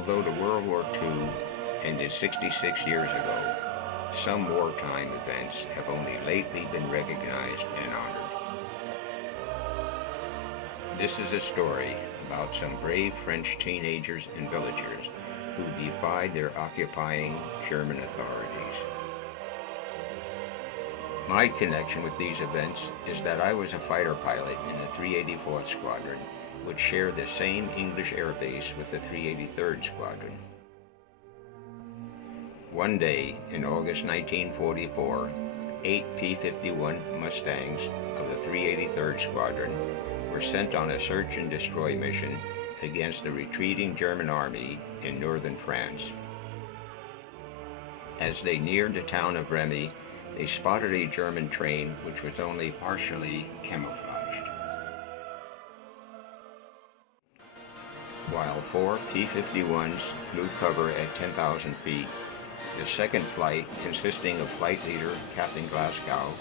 Although the World War II ended 66 years ago, some wartime events have only lately been recognized and honored. This is a story about some brave French teenagers and villagers who defied their occupying German authorities. My connection with these events is that I was a fighter pilot in the 384th Squadron, which shared the same English air base with the 383rd Squadron. One day in August 1944, 8 P-51 Mustangs of the 383rd Squadron were sent on a search and destroy mission against the retreating German army in northern France. As they neared the town of Remy, they spotted a German train which was only partially camouflaged. While 4 P-51s flew cover at 10,000 feet, the second flight, consisting of flight leader Captain Glasgow,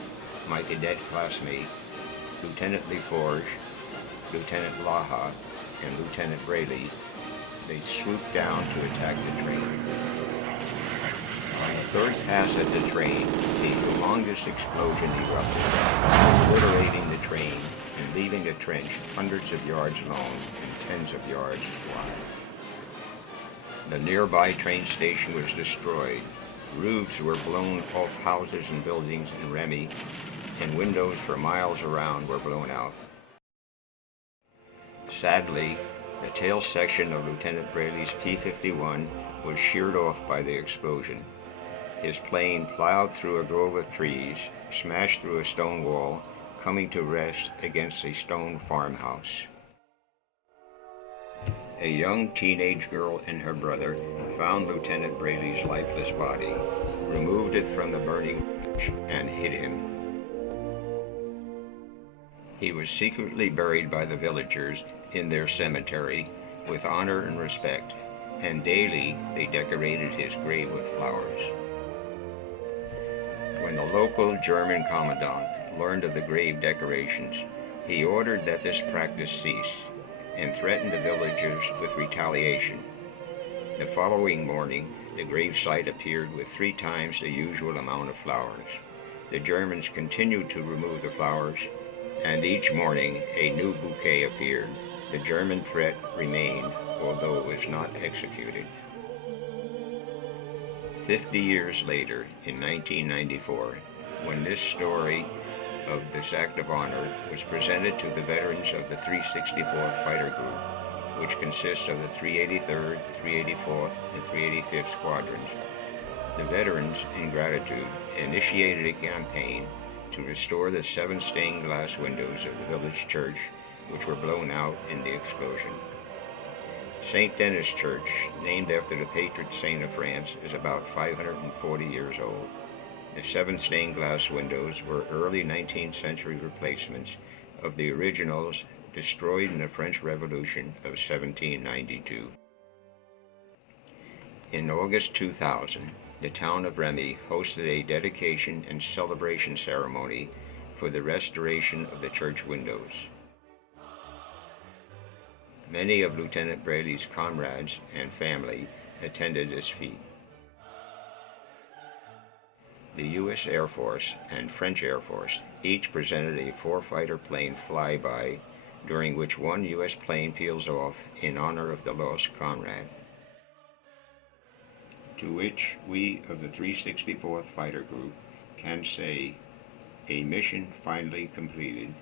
my cadet classmate, Lieutenant Laforge, Lieutenant Laha, and Lieutenant Braley, they swooped down to attack the train. On the third pass at the train, a humongous explosion erupted, obliterating the train and leaving a trench hundreds of yards long and tens of yards wide. The nearby train station was destroyed. Roofs were blown off houses and buildings in Remy, and windows for miles around were blown out. Sadly, the tail section of Lieutenant Braley's P-51 was sheared off by the explosion. His plane plowed through a grove of trees, smashed through a stone wall, coming to rest against a stone farmhouse. A young teenage girl and her brother found Lieutenant Braley's lifeless body, removed it from the burning wreckage, and hid him. He was secretly buried by the villagers in their cemetery with honor and respect, and daily they decorated his grave with flowers. When the local German commandant learned of the grave decorations, he ordered that this practice cease and threatened the villagers with retaliation. The following morning, the gravesite appeared with 3 times the usual amount of flowers. The Germans continued to remove the flowers, and each morning a new bouquet appeared. The German threat remained, although it was not executed. 50 years later, in 1994, when this story of this act of honor was presented to the veterans of the 364th Fighter Group, which consists of the 383rd, 384th, and 385th Squadrons, the veterans, in gratitude, initiated a campaign to restore the 7 stained glass windows of the village church, which were blown out in the explosion. St. Denis Church, named after the patron saint of France, is about 540 years old. The 7 stained glass windows were early 19th century replacements of the originals destroyed in the French Revolution of 1792. In August 2000, the town of Remy hosted a dedication and celebration ceremony for the restoration of the church windows. Many of Lieutenant Braley's comrades and family attended this feat. The U.S. Air Force and French Air Force each presented a 4-fighter plane flyby, during which one U.S. plane peels off in honor of the lost comrade. To which we of the 364th Fighter Group can say, a mission finally completed,